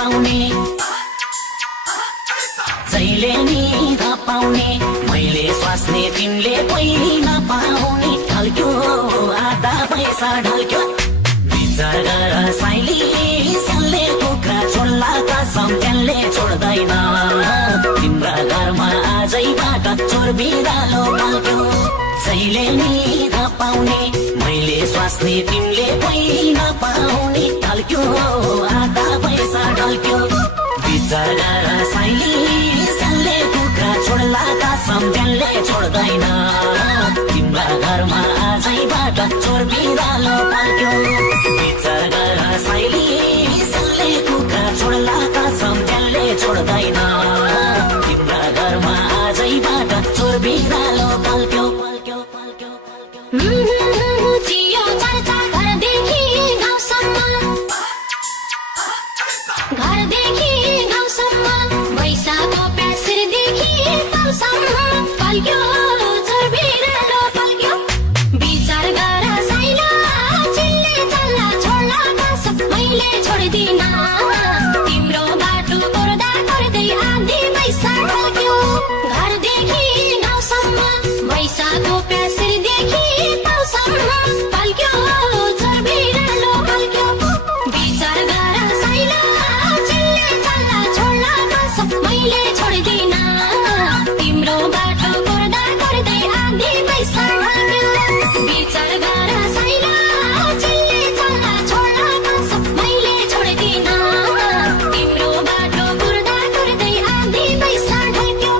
पाउने जहिले नि थाहा पाउने मैले स्वास्ने तिमीले कोही नपाउने ढल्क्यो आधा पैसा ढल्क्यो विचार गर साइली सल्ले कुखुरा छोड्ला कसम त्यसले छोड्दैन तिम्रा घरमा आजैबाट चोर बिरालो पल्क्यो जहिले नि थाहा पाउने मैले स्वास्ने तिमीले कोही नपाउने ढल्क्यो आधा पैसा ढल्क्यो विचार गर साइली सल्ले कुखुरा छोड्ला कसम त्यसले छोड्दैन तिम्रा घरमा आजैबाट चोर बिरालो पल्क्यो विचार गर साइली सल्ले कुखुरा छोड्ला कसम त्यसले छोड्दैन तिम्रा घरमा आजैबाट चोर बिरालो पल्क्यो जियो चर्चा घरदेखि गाउँसम्म घरदेखि गाउँसम्म पैसाको प्यासिरदेखि गाउँसम्म पल्क्यो चोर बिरालो पल्क्यो विचार गर साइला चिल्ले चल्ला छोड्ला कसम मैले छोड्दिन तिम्रो बाटो कोर्दा कोर्दै आधी पैसा ढल्क्यो घरदेखि गाउँसम्म पैसाको प्यासिरदेखि गाउँसम्म पल्क्यो चोर बिरालो पल्क्यो विचार गर साइला चिल्ले चल्ला छोड्ला कसम मैले छोड्दिन तिम्रो बाटो कोर्दा कोर्दै आधी पैसा ढल्क्यो विचार गर साइला चिल्ले चल्ला छोड्ला कसम मैले छोड्दिन तिम्रो बाटो कोर्दा कोर्दै आधी पैसा ढल्क्यो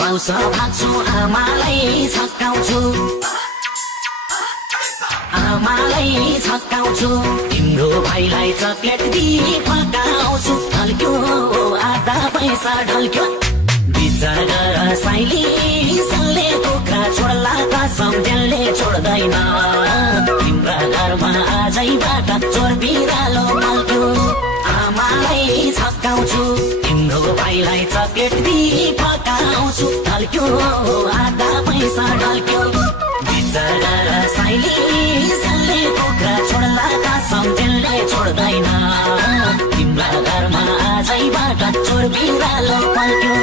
पाउँछ भाग्छु आमालाई छक्काउँछु आमालाई छक्काउँछु तिम्रो भाइलाई चक्लेट दिई फकाउँछु ढल्क्यो आधा पैसा ढल्क्यो विचार गर साइली सल्ले कुखुरा छोड्ला कसम त्यसले छोड्दैन तिम्रा घरमा आजैबाट चोर बिरालो पल्क्यो आमालाई छक्काउँछु तिम्रो भाइलाई चक्लेट दिई फकाउँछु ढल्क्यो आधा पैसा ढल्क्यो विचार गर साइली सल्ले कुखुरा छोड्ला कसम त्यसले छोड्दैन तिम्रा घरमा आजैबाट चोर बिरालो पल्क्यो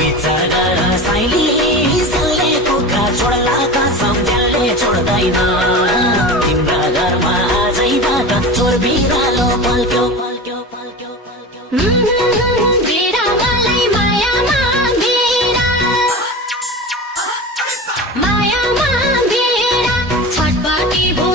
विचार गर साइली सल्ले कुखुरा छोड्ला कसम त्यसले छोड्दैन तिम्रा घरमा आजैबाट चोर बिरालो पल्क्यो बेरा मलाई मायामा बेरा छटपटी भो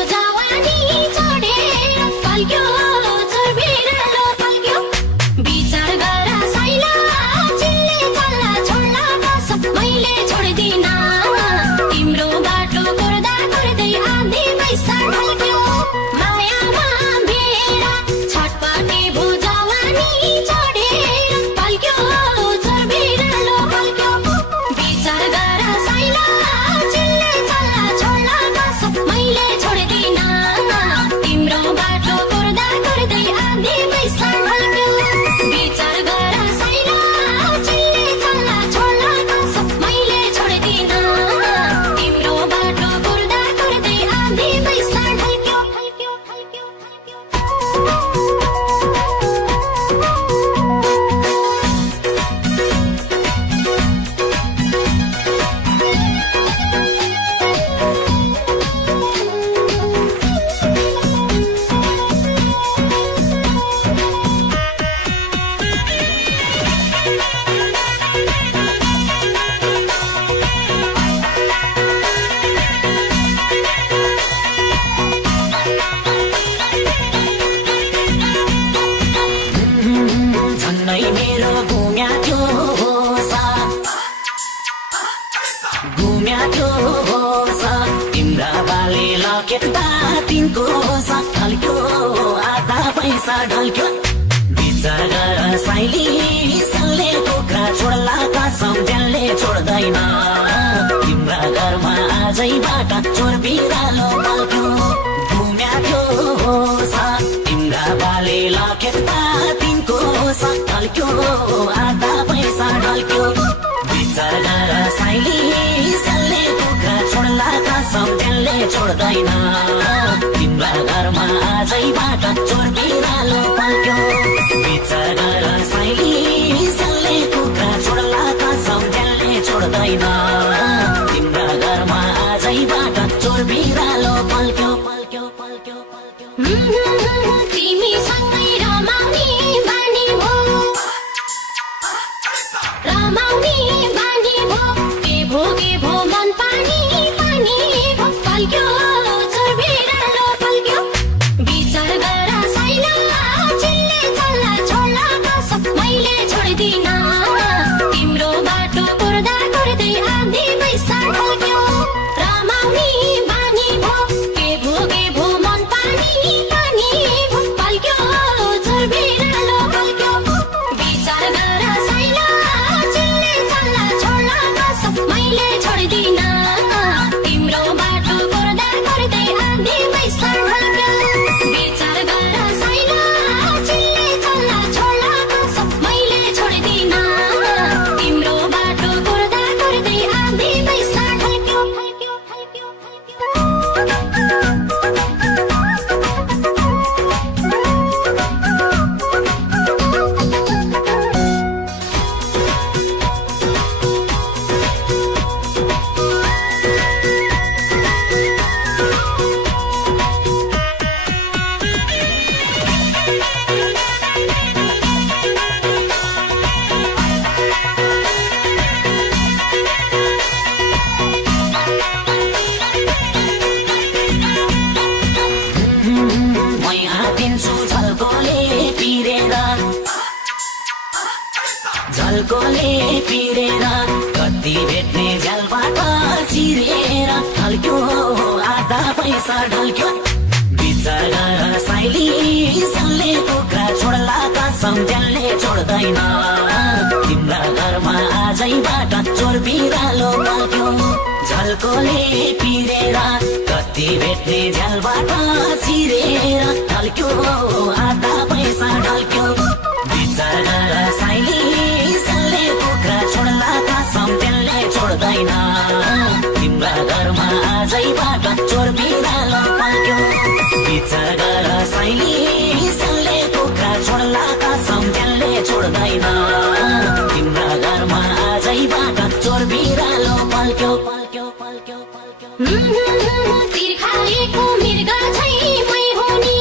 तिनको साथ ढल्क्यो आधा पैसा ढल्क्यो विचार गर साइली सल्ले कुखुरा छोड्ला कसम त्यसले छोड्दैन तिम्रा घरमा आजैबाट चोर बिरालो पल्क्यो घुम्या थियो साथ तिम्रा बाले लखेट्दा तिनको साथ ढल्क्यो आधा पैसा ढल्क्यो विचार गर साइली सल्ले कुखुरा छोड्ला कसम त्यसले छोड्दैन तिम्रा घरमा आजैबाट चोर बिरालो पल्क्यो विचार गर साइली सल्ले कुखुरा छोड्ला कसम त्यसले छोड्दैन तिम्रा घरमा आजैबाट चोर बिरालो पल्क्यो पल्क्यो पल्क्यो पल्क्यो तिमीसँगै रमाउने बानी भो रमाउने बानी भो के भो मन पानी पानी भो पल्क्यो चोर बिरालो पल्क्यो विचार गर साइला चिल्ले चल्ला छोड्ला कसम मैले छोड्दिन तिम्रो बाटो कुर्दा कुर्दै आधी पैसा ढल्क्यो रमाउने बानी भो के भो मन पानी पानी भो पल्क्यो चोर बिरालो पल्क्यो विचार गर साइला चिल्ले चल्ला छोड्ला कसम मैले छोड्दिन तिम्रो बाटो कुर्दा कुर्दै आधी पैसा ढल्क्यो विचार गर साइला चिल्ले चल्ला छोड्ला कसम मैले छोड्दिन तिम्रो बाटो कुर्दा कुर्दै आधी पैसा ढल्क्यो मै हातिन्छु झल्कोले पिरेर कति भेट्ने झ्यालबाट चिरेर ढल्क्यो आधा पैसा ढल्क्यो विचार गर साइली सल्ले कुखुरा छोड्ला कसम त्यसले छोड्दैन तिम्रा घरमा आजैबाट चोर बिरालो पल्क्यो झल्कोले पिरेर कति भेट्ने झ्यालबाट चिरेर ढल्क्यो आधा पैसा ढल्क्यो विचार गर साइली सल्ले कुखुरा छोड्ला कसम त्यसले छोड्दैन तिम्रा घरमा आजैबाट चोर बिरालो पल्क्यो विचार गर साइली सल्ले कुखुरा छोड्ला कसम त्यसले छोड्दैन तिम्रा घरमा आजैबाट चोर बिरालो पल्क्यो पल्क्यो पल्क्यो पल्क्यो तिर्खाएको मृग छै मै हुने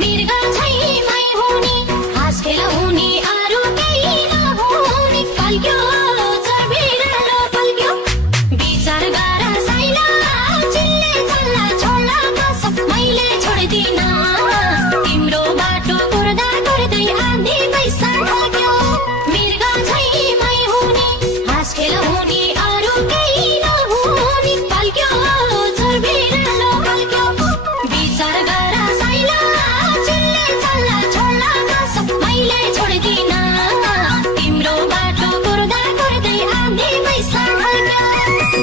मृग छै मै हुने हाँस खेल हुने अरू केही नहुने पल्क्यो चोर बिरालो पल्क्यो विचार गर साइला चिल्ले चल्ला छोड्ला कसम मैले छोड्दिन तिम्रो बाटो कुर्दा कुर्दै आधी पैसा ढल्क्यो मृग छै मै हुने हाँस खेल हुने अरू केही नहुने पल्क्यो चोर बिरालो पल्क्यो विचार गर साइला चिल्ले चल्ला छोड्ला कसम मैले छोड्दिन तिम्रो बाटो कुर्दा कुर्दै आधी पैसा ढल्क्यो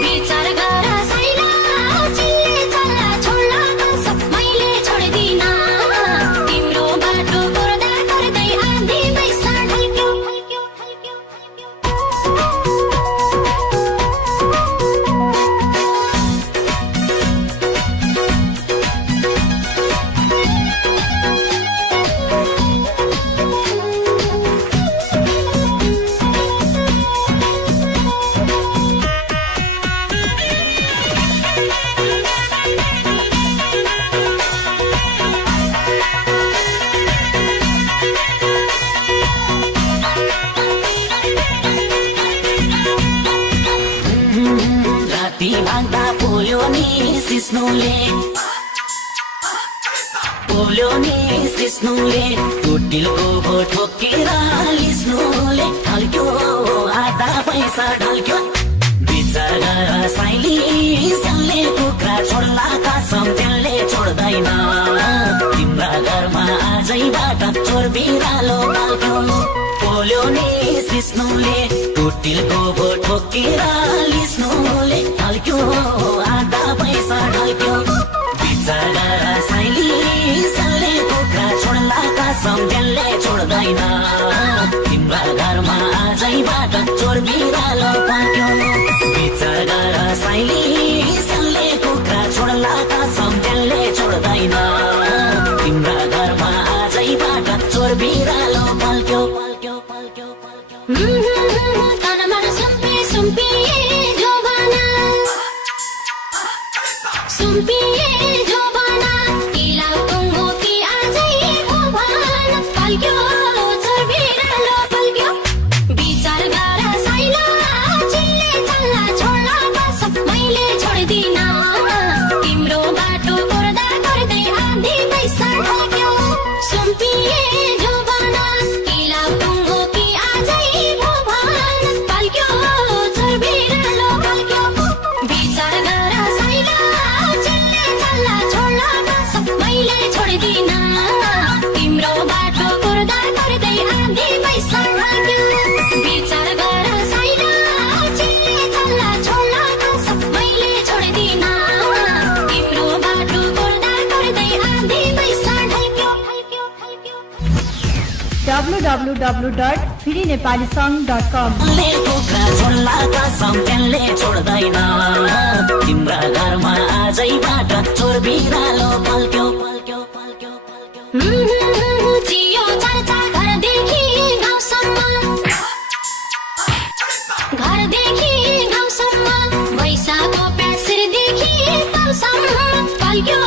विचार गर साइला चिल्ले चल्ला छोड्ला कसम मैले छोड्दिन तिम्रो बाटो कुर्दा कुर्दै आधी पैसा ढल्क्यो राति भाग्दा पोल्यो नि सिस्नुले टुटिलको भो ठोकेर लिस्नुले ढल्क्यो आधा पैसा ढल्क्यो विचार गर साइली सल्ले कुखुरा छोड्ला सम्झेलले छोड्दैन तिम्रा घरमा आजैबाट चोर बिरालो पाल्क्यो पोल्यो नि सिस्नुले कुटिलको भो ठोकेर लिस्नुले ढल्क्यो आधा पैसा ढल्क्यो बिचरा साइली सल्ले कुखुरा छोड्लाका सम्झेलले छोड्दैन तिम्रा घरमा आजैबाट चोर बिरालो पाल्क्यो बिचरा साइली सल्ले कुखुरा छोड्लाका सम्झेलले छोड्दैन तिम्रा घरमा आजैबाट चोर बिरालो पाल्क्यो तनमन सुम्पिए जोबाना किला टुङ्गो कि आजै भोभान पल्क्यो चोर बिरालो पल्क्यो विचार गर साइला चिल्ले चल्ला छोड्ला कसम मैले छोड्दिन तिम्रो बाटो गर्दा गर्दै आधी पैसा ढल्क्यो सुम्पिए जोबाना किला टुङ्गो कि आजै भोभान पल्क्यो चोर बिरालो पल्क्यो विचार गर साइला चिल्ले चल्ला छोड्ला कसम मैले छोड्दिन तिम्रो बाटो गर्दा गर्दै आधी पैसा ढल्क्यो विचार गर साइला चिल्ले चल्ला छोड्ला कसम मैले छोड्दिन तिम्रो बाटो गर्दा गर्दै आधी पैसा ढल्क्यो www.freenepalisong.com कुखुरा छोड्लाका सम्झेलले छोड्दैन तिम्रा घरमा आजैबाट चोर बिरालो पाल्क्यो जियो चर्चा घरदेखि गाउँसम्म पैसाको प्यासरदेखि गाउँसम्म पल्क्यो